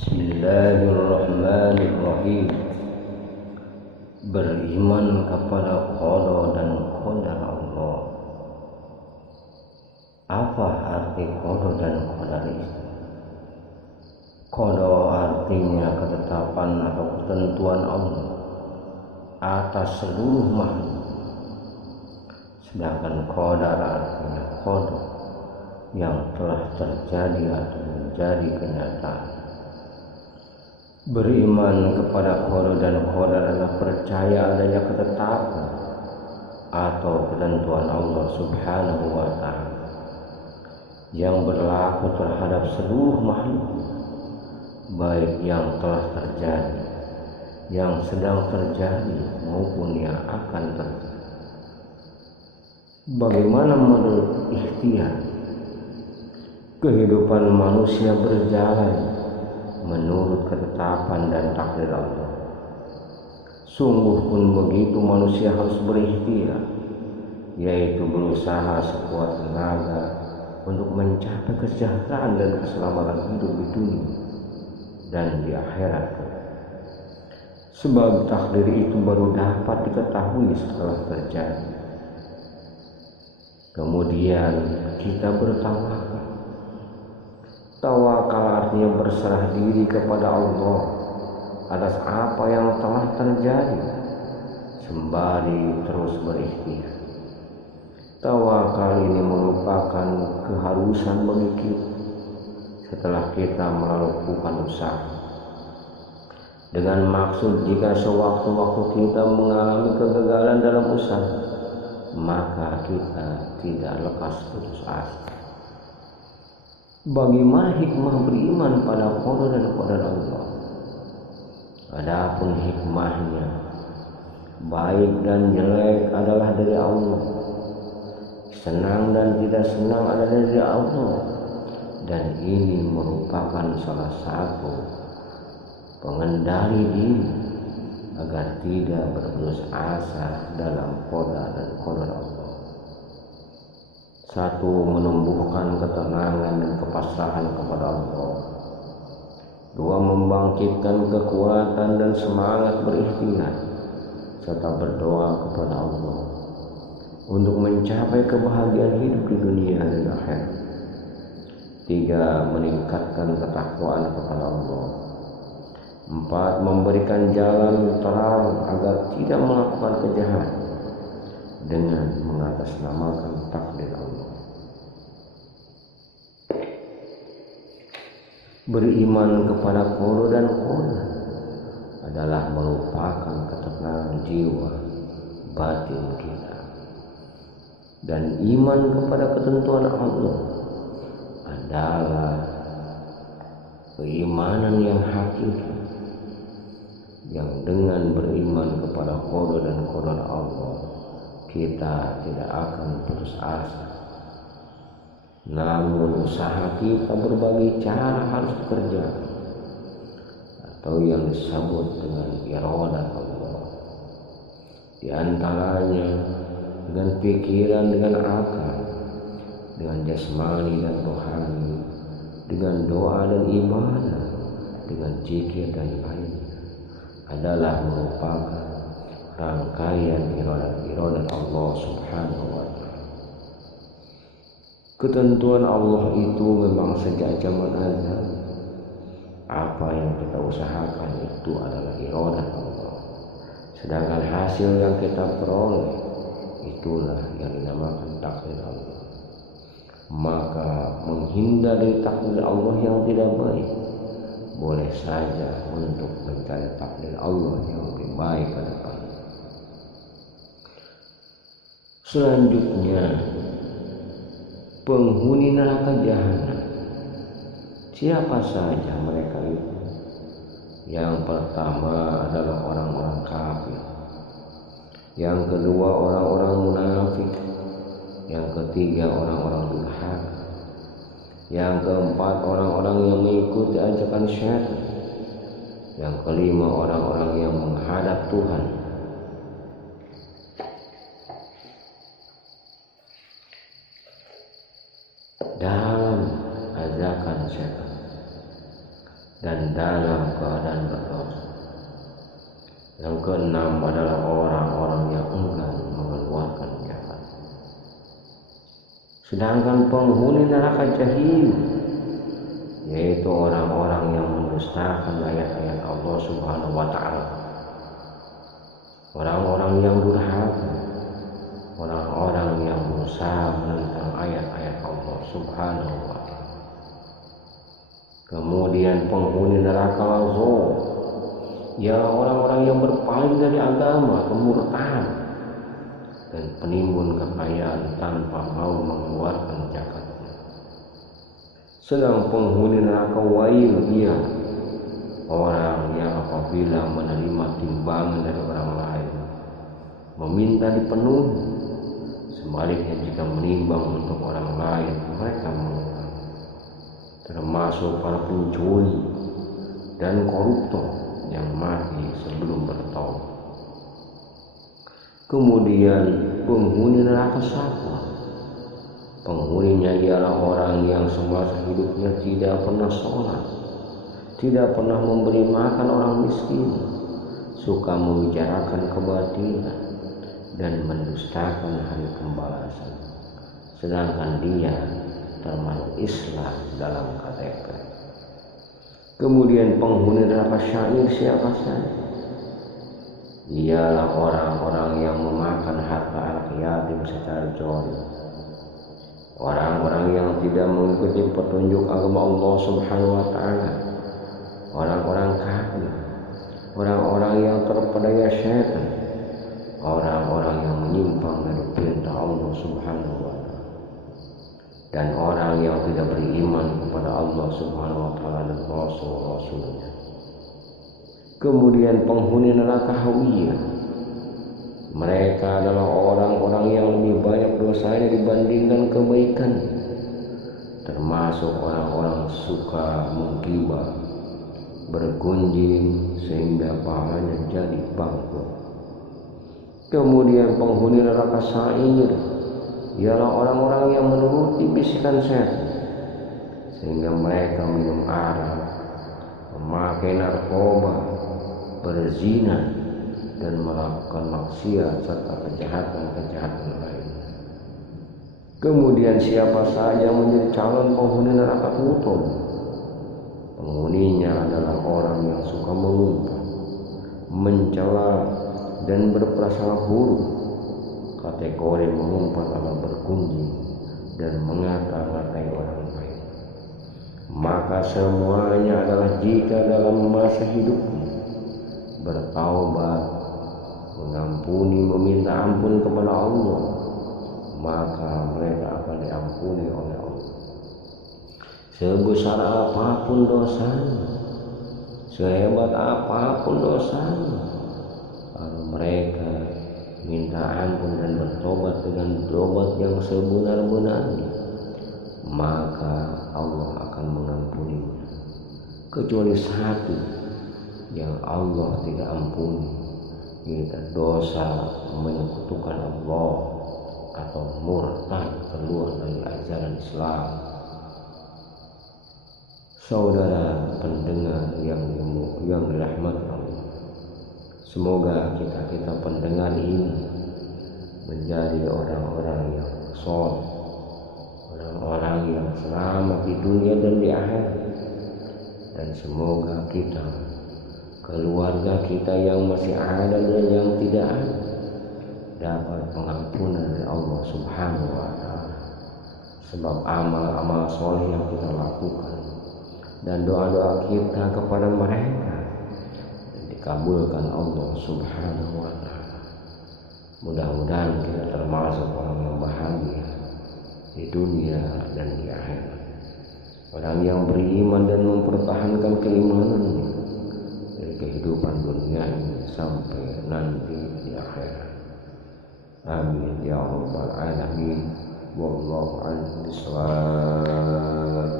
Bismillahirrahmanirrahim. Beriman kepada qada dan qadar Allah. Apa arti qada dan qadar itu? Qada artinya ketetapan atau ketentuan Allah atas seluruh makhluk. Sedangkan qadar artinya qada yang telah terjadi atau menjadi kenyataan. Beriman kepada qada dan qadar adalah percaya adanya ketetapan atau ketentuan Allah Subhanahu wa ta'ala yang berlaku terhadap seluruh makhluk, baik yang telah terjadi, yang sedang terjadi, maupun yang akan terjadi. Bagaimana menurut ikhtiar kehidupan manusia berjalan menurut ketetapan dan takdir Allah. Sungguh pun begitu manusia harus berikhtiar, yaitu berusaha sekuat tenaga untuk mencapai kesejahteraan dan keselamatan hidup di dunia dan di akhirat. Sebab takdir itu baru dapat diketahui setelah terjadi. Kemudian kita bertawakal. Tawakal artinya berserah diri kepada Allah atas apa yang telah terjadi, sembari terus berikhtiar. Tawakal ini merupakan keharusan bagi kita setelah kita melakukan usaha, dengan maksud jika sewaktu-waktu kita mengalami kegagalan dalam usaha, maka kita tidak lekas putus asa. Bagaimana hikmah beriman pada qada dan qadar Allah? Adapun hikmahnya, baik dan jelek adalah dari Allah. Senang dan tidak senang adalah dari Allah. Dan ini merupakan salah satu pengendali diri agar tidak berputus asa dalam qada dan qadar Allah. Satu, menumbuhkan ketenangan dan kepasrahan kepada Allah. Dua, membangkitkan kekuatan dan semangat berikhtiar serta berdoa kepada Allah untuk mencapai kebahagiaan hidup di dunia dan akhirat. Tiga, meningkatkan ketakwaan kepada Allah. Empat, memberikan jalan terang agar tidak melakukan kejahatan dengan mengatasnamakan takdir Allah. Beriman kepada qada dan qadar adalah merupakan ketenangan jiwa batin kita. Dan iman kepada ketentuan Allah adalah keimanan yang hakiki, yang dengan beriman kepada qada dan qadar Allah kita tidak akan putus asa. Namun usaha kita berbagai cara harus bekerja, atau yang disebut dengan iradah Allah. Di antaranya dengan pikiran, dengan akal, dengan jasmani dan rohani, dengan doa dan ibadah, dengan zikir dan lainnya adalah merupakan rangkaian iradah Allah Subhanahu wa ta'ala. Ketentuan Allah itu memang sejak zaman azal. Apa yang kita usahakan itu adalah iradah Allah. Sedangkan hasil yang kita peroleh itulah yang dinamakan takdir Allah. Maka menghindari takdir Allah yang tidak baik boleh saja untuk mencari takdir Allah yang lebih baik ke depan. Selanjutnya, penghuni neraka jahanam. Siapa saja mereka itu? Yang pertama adalah orang-orang kafir. Yang kedua orang-orang munafik. Yang ketiga orang-orang durhaka. Yang keempat orang-orang yang mengikuti ajakan syaitan. Yang kelima orang-orang yang menghadap Tuhan. dalam ajakan syaitan. dan dalam keadaan berdosa. Yang keenam adalah orang-orang yang enggan mengeluarkan zakat. Sedangkan penghuni neraka jahim, yaitu orang-orang yang mendustakan ayat-ayat Allah Subhanahu wa Ta'ala, orang-orang yang durhaka, orang-orang yang berusaha menentang ayat-ayat Allah Subhanahu wa Ta'ala. Kemudian penghuni neraka lazim, ya orang-orang yang berpaling dari agama, kemurtadan, dan penimbun kekayaan tanpa mau mengeluarkan zakat. Sedang penghuni neraka wail, ia orang yang apabila menerima timbangan dari orang lain meminta dipenuhi, sebaliknya jika menimbang untuk orang lain mereka mengutang, termasuk para pencuri dan koruptor yang mati sebelum bertaubat. Kemudian penghuni neraka syaqah, penghuninya ialah orang yang semasa hidupnya tidak pernah sholat, tidak pernah memberi makan orang miskin, suka membicarakan kebatilan dan mendustakan hari pembalasan, sedangkan dia termasuk Islam dalam KTP. Kemudian penghuni neraka syair siapa saja? Ialah orang-orang yang memakan harta anak yatim secara zalim, orang-orang yang tidak mengikuti petunjuk agama Allah Subhanahu wa Ta'ala, orang-orang kafir, orang-orang yang terpedaya syaitan, orang-orang yang menyimpang dari perintah Allah Subhanahu wa Ta'ala, dan orang yang tidak beriman kepada Allah Subhanahu wa Ta'ala dan Rasul-Rasulnya. Kemudian penghuni neraka hawiyah, mereka adalah orang-orang yang lebih banyak dosanya dibandingkan kebaikan, termasuk orang-orang suka menggibah, bergunjing sehingga pahalanya jadi bangkrut. Kemudian penghuni neraka sa'ir ialah orang-orang yang menuruti bisikan setan, sehingga mereka minum arak, memakai narkoba, berzina, dan melakukan maksiat serta kejahatan-kejahatan lain. Kemudian siapa saja menjadi calon penghuni neraka kutub, penghuninya adalah orang yang suka mengumpat, mencela, dan berprasangka buruk. Kategori mengumpat adalah berkunjing dan mengata-ngatai orang lain. Maka semuanya adalah jika dalam masa hidupnya bertaubat, mengampuni, meminta ampun kepada Allah, maka mereka akan diampuni oleh Allah. Sebesar apapun dosanya, sehebat apapun dosanya, kalau mereka minta ampun dan bertobat dengan tobat yang sebenar-benarnya, maka Allah akan mengampuninya. Kecuali satu yang Allah tidak ampuni, yaitu dosa menyekutukan Allah atau murtad keluar dari ajaran Islam. Saudara pendengar yang dirahmati Allah, semoga kita pendengar ini menjadi orang-orang yang soleh, orang-orang yang selamat di dunia dan di akhirat, dan semoga kita, keluarga kita yang masih ada dan yang tidak ada, dapat pengampunan dari Allah Subhanahu wa Ta'ala, sebab amal-amal soleh yang kita lakukan dan doa-doa kita kepada mereka dikabulkan Allah Subhanahu wa Ta'ala. Mudah-mudahan kita termasuk orang yang bahagia di dunia dan di akhirat, orang yang beriman dan mempertahankan keimanannya dari kehidupan dunia ini sampai nanti di akhirat. Amin ya rabbal alamin. Wallahu a'lam bishawab.